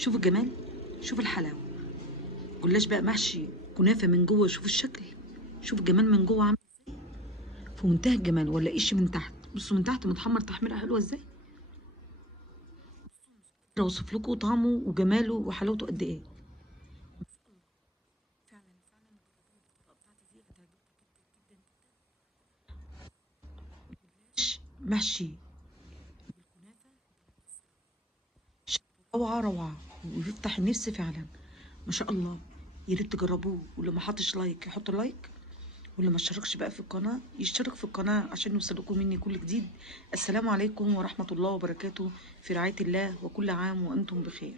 شوف الجمال، شوف الحلاوه. جلاش بقى محشي كنافه من جوه، شوف الشكل، شوف الجمال من جوه عامل في منتهى الجمال. ولا قش من تحت، بصوا من تحت متحمر تحميره حلوه ازاي. اوصف لكم طعمه وجماله وحلاوته قد ايه. فعلا فعلا جربوه بالطريقه بتاعتي دي هتعجبكم جدا جدا جدا. جلاش محشي بالكنافه، روعه روعه ويفتح النفس فعلا، ما شاء الله. يا ريت تجربوه، واللي ما حطش لايك يحط لايك، واللي ما اشتركش بقى في القناة يشترك في القناة عشان يوصلكم مني كل جديد. السلام عليكم ورحمة الله وبركاته، في رعاية الله، وكل عام وأنتم بخير.